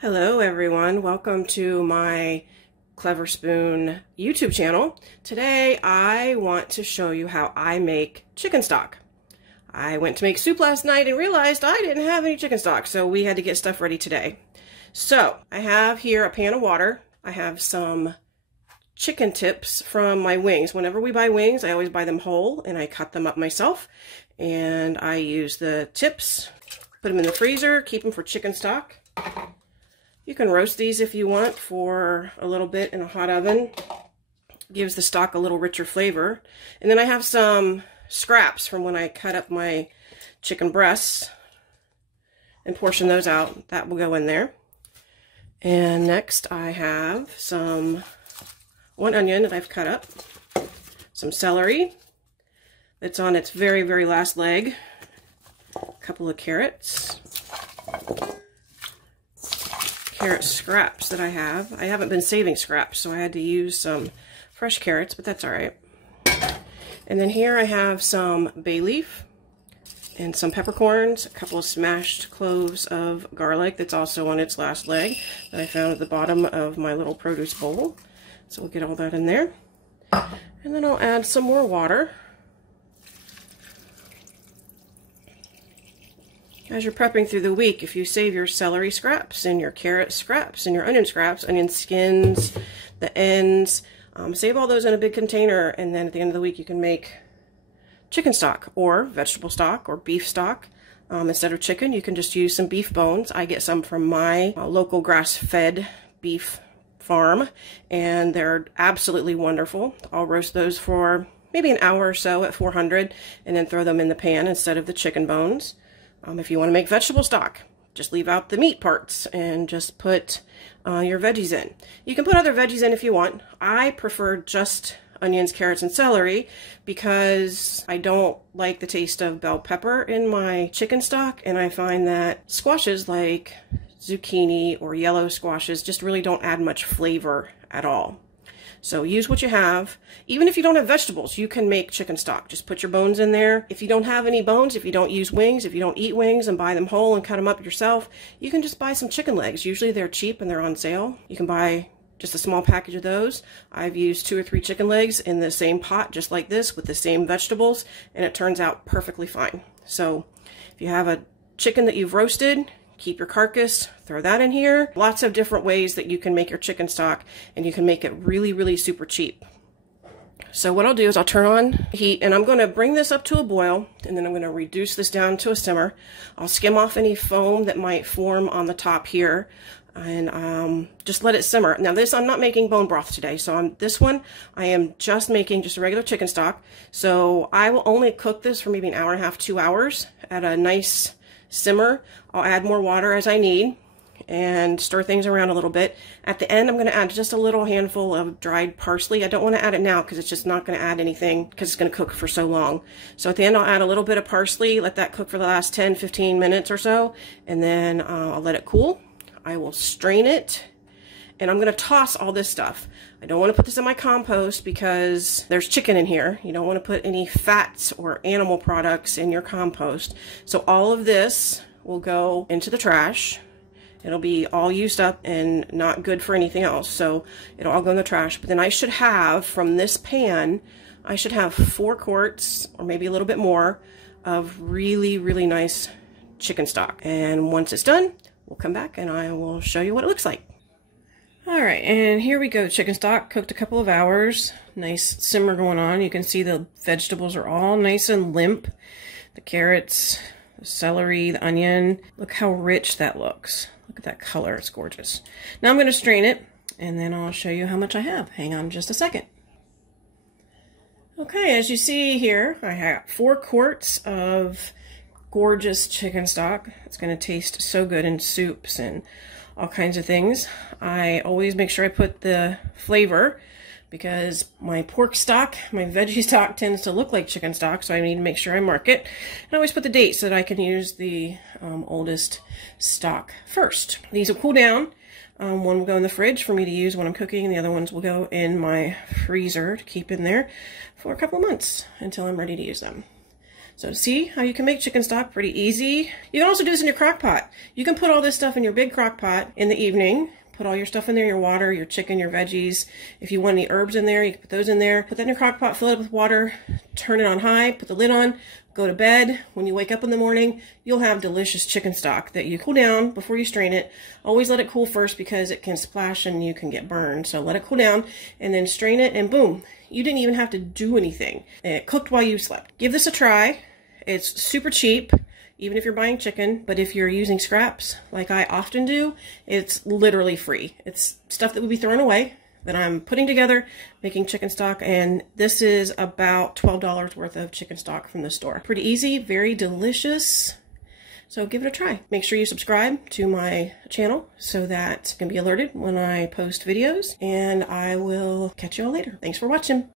Hello everyone, welcome to my Clever Spoon YouTube channel. Today I want to show you how I make chicken stock. I went to make soup last night and realized I didn't have any chicken stock, so we had to get stuff ready today. So I have here a pan of water. I have some chicken tips from my wings. Whenever we buy wings, I always buy them whole and I cut them up myself. And I use the tips, put them in the freezer, keep them for chicken stock. You can roast these if you want for a little bit in a hot oven. Gives the stock a little richer flavor. And then I have some scraps from when I cut up my chicken breasts and portion those out. That will go in there. And next I have one onion that I've cut up, some celery that's on its very, very last leg, a couple of carrots, carrot scraps that I have. I haven't been saving scraps, so I had to use some fresh carrots, but that's all right. And then here I have some bay leaf and some peppercorns, a couple of smashed cloves of garlic that's also on its last leg that I found at the bottom of my little produce bowl. So we'll get all that in there. And then I'll add some more water. As you're prepping through the week, if you save your celery scraps and your carrot scraps and your onion scraps, onion skins, the ends, save all those in a big container, and then at the end of the week you can make chicken stock or vegetable stock or beef stock. Instead of chicken, you can just use some beef bones. I get some from my local grass-fed beef farm, and they're absolutely wonderful. I'll roast those for maybe an hour or so at 400 and then throw them in the pan instead of the chicken bones. If you want to make vegetable stock, just leave out the meat parts and just put your veggies in. You can put other veggies in if you want. I prefer just onions, carrots, and celery because I don't like the taste of bell pepper in my chicken stock, and I find that squashes like zucchini or yellow squashes just really don't add much flavor at all. So use what you have. Even if you don't have vegetables, you can make chicken stock. Just put your bones in there. If you don't have any bones, if you don't use wings, if you don't eat wings and buy them whole and cut them up yourself, you can just buy some chicken legs. Usually they're cheap and they're on sale. You can buy just a small package of those. I've used 2 or 3 chicken legs in the same pot, just like this, with the same vegetables, and it turns out perfectly fine. So if you have a chicken that you've roasted, keep your carcass, throw that in here. Lots of different ways that you can make your chicken stock, and you can make it really, really super cheap. So what I'll do is I'll turn on heat, and I'm going to bring this up to a boil, and then I'm going to reduce this down to a simmer. I'll skim off any foam that might form on the top here, and just let it simmer. Now this, I'm not making bone broth today, so on this one I am just making just a regular chicken stock. So I will only cook this for maybe an hour and a half, 2 hours at a nice simmer. I'll add more water as I need and stir things around a little bit. At the end, I'm going to add just a little handful of dried parsley. I don't want to add it now because it's just not going to add anything because it's going to cook for so long. So at the end, I'll add a little bit of parsley, let that cook for the last 10-15 minutes or so, and then I'll let it cool. I will strain it, and I'm going to toss all this stuff. I don't want to put this in my compost because there's chicken in here. You don't want to put any fats or animal products in your compost. So all of this will go into the trash. It'll be all used up and not good for anything else. So it'll all go in the trash. But then I should have, from this pan, I should have 4 quarts or maybe a little bit more of really, really nice chicken stock. And once it's done, we'll come back and I will show you what it looks like. All right, and here we go. Chicken stock cooked a couple of hours. Nice simmer going on. You can see the vegetables are all nice and limp. The carrots, the celery, the onion. Look how rich that looks. Look at that color. It's gorgeous. Now I'm going to strain it, and then I'll show you how much I have. Hang on just a second. Okay, as you see here, I have 4 quarts of gorgeous chicken stock. It's going to taste so good in soups and all kinds of things. I always make sure I put the flavor because my pork stock, my veggie stock tends to look like chicken stock, so I need to make sure I mark it. And I always put the date so that I can use the oldest stock first. These will cool down. One will go in the fridge for me to use when I'm cooking, and the other ones will go in my freezer to keep in there for a couple of months until I'm ready to use them. So see how you can make chicken stock pretty easy. You can also do this in your crock pot. You can put all this stuff in your big crock pot in the evening. Put all your stuff in there, your water, your chicken, your veggies. If you want any herbs in there, you can put those in there. Put that in your crock pot, fill it up with water, turn it on high, put the lid on, go to bed. When you wake up in the morning, you'll have delicious chicken stock that you cool down before you strain it. Always let it cool first because it can splash and you can get burned. So let it cool down and then strain it and boom, you didn't even have to do anything. And it cooked while you slept. Give this a try. It's super cheap, even if you're buying chicken, but if you're using scraps, like I often do, it's literally free. It's stuff that would be thrown away that I'm putting together, making chicken stock, and this is about $12 worth of chicken stock from the store. Pretty easy, very delicious, so give it a try. Make sure you subscribe to my channel so that you can be alerted when I post videos, and I will catch you all later. Thanks for watching.